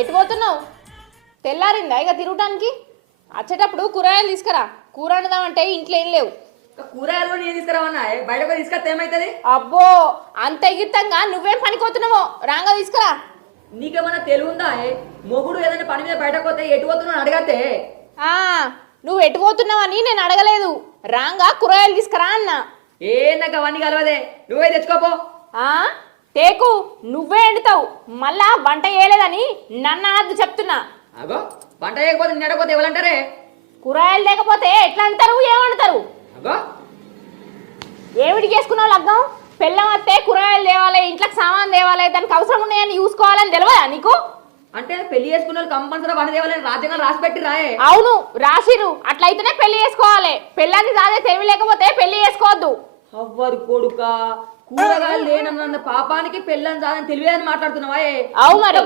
ఎటు పోతున్నావు? తెల్లారిందా ఇక తిరగటానికి? వచ్చేటప్పుడు కూరగాయలు తీసుకురా. కూర వండుదామంటే ఇంట్లో ఏం లేవు. కూరగాయలు కూడా నేను తీసుకురావన్నా, బయటకు తీసుకొస్తే ఏమవుతుంది? అబ్బో అంత ఎగిరితంగా నువ్వేం పనికొస్తున్నావో రాంగా తీసుకురా. నీకేమన్నా తెలివి ఉందా? మొగుడు ఏదైనా పని మీద బయటకు పోతే ఎటు పోతున్నావు అడగతే. ఆ నువ్వు ఎటు పోతున్నావని నేను అడగలేదు, రాంగా కూరగాయలు తీసుకురా అన్నా. నాకు అవన్నీ కలవదే, నువ్వే తెచ్చుకోపో. ఆ తేకు నువ్వే ఎండుతావు, మళ్ళా వంట చేయలేదని నన్ను అనద్దు చెప్తున్నా. అగో వంట చేయకపోతే నిన్నడకపోతే ఎవరంటారే? కూరగాయలు లేకపోతే ఎట్లా అంటారు, ఏమంటారు? అగో ఏమిటి చేసుకున్నావు లగ్గం? పెళ్ళం వస్తే కూరగాయలు తేవాలి, ఇంట్లోకి సామాన్ తేవాలి, దానికి అవసరం ఉన్నాయని చూసుకోవాలని తెలియదా నీకు? అంటే పెళ్లి చేసుకున్న వాళ్ళు కంపల్సరీ వంట చేయాలని రాజ్యాంగం రాసి పెట్టి రాయే. అవును రాసిరు, అట్లయితేనే పెళ్లి చేసుకోవాలి. పెళ్ళాన్ని సాదే తెలివి లేకపోతే పెళ్లి చేసుకోవద్దు. అవ్వరు కొడుక, కూరగాయలు లేనన్న పాపానికి పెళ్ళని సాదని తెలియదని మాట్లాడుతున్నావా? అవు మరి.